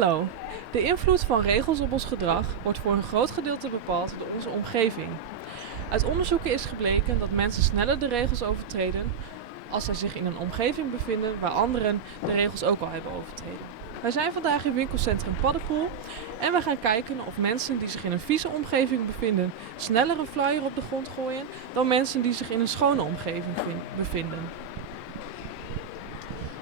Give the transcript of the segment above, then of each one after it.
Hallo. De invloed van regels op ons gedrag wordt voor een groot gedeelte bepaald door onze omgeving. Uit onderzoeken is gebleken dat mensen sneller de regels overtreden als zij zich in een omgeving bevinden waar anderen de regels ook al hebben overtreden. Wij zijn vandaag in winkelcentrum Paddepoel en we gaan kijken of mensen die zich in een vieze omgeving bevinden sneller een flyer op de grond gooien dan mensen die zich in een schone omgeving bevinden.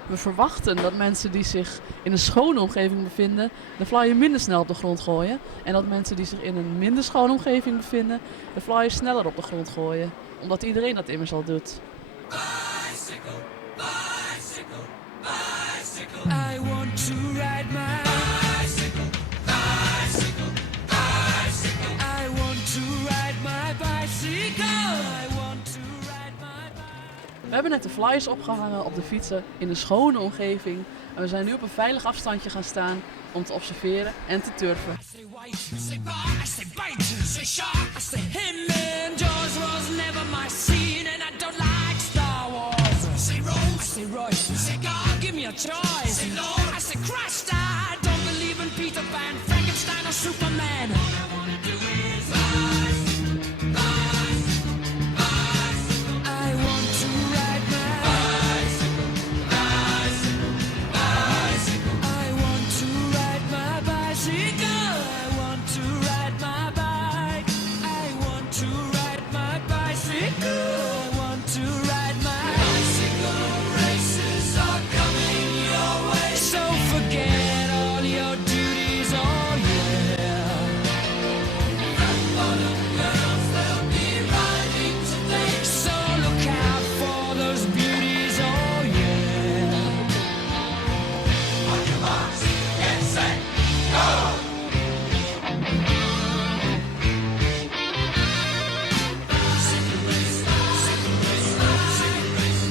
We verwachten dat mensen die zich in een schone omgeving bevinden de flyer minder snel op de grond gooien. En dat mensen die zich in een minder schone omgeving bevinden de flyer sneller op de grond gooien. Omdat iedereen dat immers al doet. Bicycle, bicycle, bicycle. I want to ride my bicycle, bicycle, bicycle. I want to ride my bicycle. I want to ride my bicycle. We hebben net de flyers opgehangen op de fietsen in een schone omgeving. En we zijn nu op een veilig afstandje gaan staan om te observeren en te turven. I say white, say bar, I say bite, say shark, I say him and Jaws was never my scene and I don't like Star Wars. Say Rose, I say Royce, say God, give me a choice. Say Lord, I say Christ, I don't believe in Peter Pan, Frankenstein or Superman. All I wanna do is rise, rise, rise. I want to ride my bicycle, bicycle, bicycle. I want to ride my bicycle. I want to ride my bike. I want to ride my bicycle. I want to ride my bicycle. Races are coming your way. So forget all your duties, oh yeah. Rock bottom girls, they'll be riding today. So look out for those beauties, oh yeah. On your marks, get set, go! Bicycle race, bicycle race, bicycle race.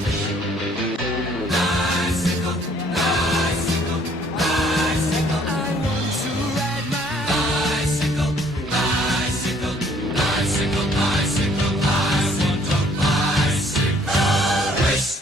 Bicycle, bicycle, bicycle. I want to ride my bicycle, bicycle, bicycle, bicycle. I want a bicycle race.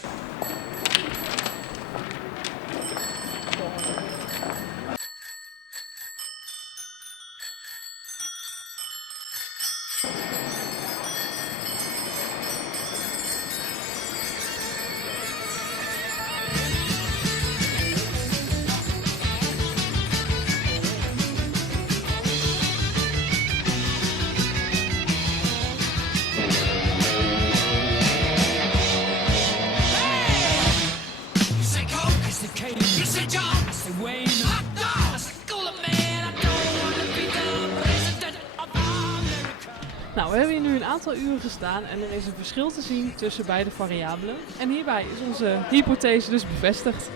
You say Coke, I say Kane. You say John, I say Wayne. Hot dog, I say Cooler Man. I don't wanna be the president of America. Nou, we hebben hier nu een aantal uren gestaan en er is een verschil te zien tussen beide variabelen. En hierbij is onze hypothese dus bevestigd.